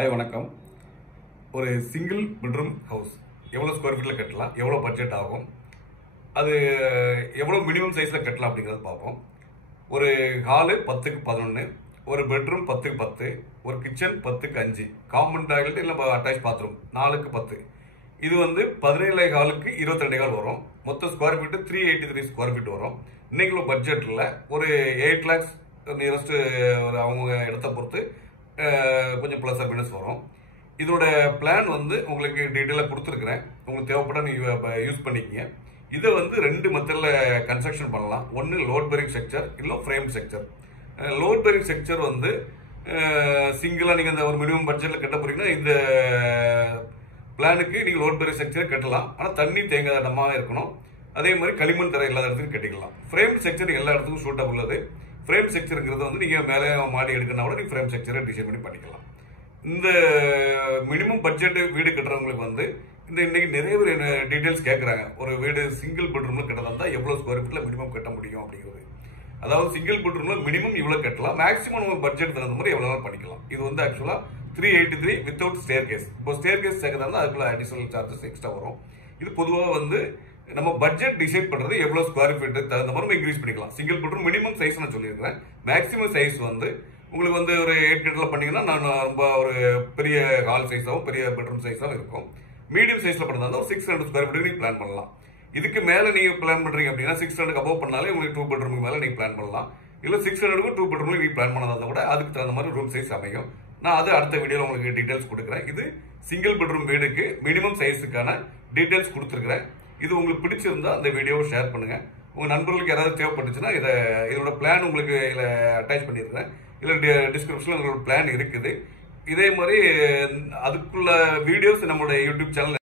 Hi வணக்கம். ஒரு single bedroom house எவ்வளோ ஸ்கொயர் ஃபீட்டில் கட்டலாம், எவ்வளோ பட்ஜெட் ஆகும், அது எவ்வளோ மினிமம் சைஸில் கட்டலாம் அப்படிங்கிறத பார்ப்போம். ஒரு ஹாலு 10x11, ஒரு பெட்ரூம் 10x10, ஒரு கிச்சன் 10x5, காமன் டாய்லெட் இல்லை அட்டாச் பாத்ரூம் 4x10. இது வந்து 17 ஹாலுக்கு 22 ஹால் வரும். மொத்த ஸ்கொயர் ஃபீட்டு 383 ஸ்கொயர் ஃபீட் வரும். இன்னைக்குள்ள பட்ஜெட்டில் ஒரு 8 lakhs நியரஸ்ட் ஒரு அவங்க இடத்த பொறுத்து கொஞ்சம் ப்ளஸ் ஆர் மைனஸ் வரும். இதோட பிளான் வந்து உங்களுக்கு டீட்டெயிலாக கொடுத்துருக்குறேன். உங்களுக்கு தேவைப்பட நீங்கள் யூஸ் பண்ணிக்கிங்க. இதை வந்து 2 மெத்தடில் கன்ஸ்ட்ரக்ஷன் பண்ணலாம். ஒன்று லோட் பேரிங் ஸ்ட்ரக்சர், இல்லை frame structure. Load bearing structure வந்து சிங்கிளாக நீங்கள் இந்த ஒரு மினிமம் பட்ஜெட்டில் கட்ட போறீங்கன்னா இந்த பிளானுக்கு நீங்கள் லோட் பேரிங் ஸ்ட்ரக்சர் கட்டலாம். ஆனால் தண்ணி தேங்காத இடமாக இருக்கணும். அதே மாதிரி களிமண் தர இல்லாத இடத்துக்கு கட்டிக்கலாம். ஃப்ரேம் ஸ்ட்ரக்சர் எல்லா இடத்துக்கும் சூட்டபிள் உள்ளது. ஃப்ரேம் ஸ்ட்ரக்சருங்கிறது வந்து நீங்கள் மேலே மாடி எடுக்கணும்னா கூட நீங்கள் ஃப்ரேம் ஸ்ட்ரக்சரை டிசைன் பண்ணி பண்ணிக்கலாம். இந்த மினிமம் பட்ஜெட் வீடு கட்டுறவங்களுக்கு வந்து இன்னைக்கு நிறைய பேர் டீட்டெயில்ஸ் கேட்குறாங்க. ஒரு வீடு சிங்கிள் பெட்ரூமில் கட்டதா இருந்தால் எவ்வளோ ஸ்கொயர் ஃபீட்டில் மினிமம் கட்ட முடியும் அப்படிங்கிறது. அதாவது சிங்கிள் பெட்ரூமில் மினிமம் இவ்வளோ கட்டலாம், மேக்ஸிமம் நம்ம பட்ஜெட் தகுந்த மாதிரி எவ்வளோ நாள் பண்ணிக்கலாம். இது வந்து ஆக்சுவலாக 383 வித்தவுட் ஸ்டேர் கேஸ். இப்போ ஸ்டேர் கேஸ் சேர்க்கறதா இருந்தால் அதுக்குள்ள அடிஷனல் சார்ஜஸ் எக்ஸ்ட்ரா வரும். இது பொதுவாக வந்து நம்ம பட்ஜெட் டிசைட் பண்றது எவ்வளவு ஸ்கொயர் ஃபீட் தகுந்த மாதிரி இன்க்ரீஸ் பண்ணிக்கலாம். சிங்கிள் பெட்ரூம் மினிமம் சைஸ் நான் சொல்லியிருக்கிறேன். மேக்ஸிமம் சைஸ் வந்து உங்களுக்கு வந்து ஒரு 8 கட்டில் பண்ணீங்கன்னா நான் ரொம்ப ஒரு பெரிய ஹால் சைஸாகவும் பெரிய பெட்ரூம் சைஸாகவும் இருக்கும். மீடியம் சைஸ்ல பண்ணதா ஒரு 600 ஸ்கொயர் ஃபீட் நீங்க பிளான் பண்ணலாம். இதுக்கு மேல நீங்க பிளான் பண்றீங்க அப்படின்னா 600 அபோவ் பண்ணாலே உங்களுக்கு 2 பெட்ரூமுக்கு மேல நீங்க பிளான் பண்ணலாம். இல்ல 600க்கு 2 பெட்ரூம் நீங்க பிளான் பண்ணதா கூட அதுக்கு தகுந்த மாதிரி ரூம் சைஸ் அமையும். நான் அது அடுத்த வீடியோல உங்களுக்கு டீடைல்ஸ் கொடுக்குறேன். இது சிங்கிள் பெட்ரூம் வீடுக்கு மினிமம் சைஸுக்கான டீடைல்ஸ் கொடுத்துருக்கிறேன். இது உங்களுக்கு பிடிச்சிருந்தா அந்த வீடியோவை ஷேர் பண்ணுங்க. உங்க நண்பர்களுக்கு யாராவது தேவைப்பட்டுச்சுன்னா இதோட பிளான் உங்களுக்கு இதில் அட்டாச் பண்ணியிருக்கிறேன். இதில் டிஸ்கிரிப்ஷனில் உங்களோட பிளான் இருக்குது. இதே மாதிரி அதுக்குள்ள வீடியோஸ் நம்மளோட யூடியூப் சேனல்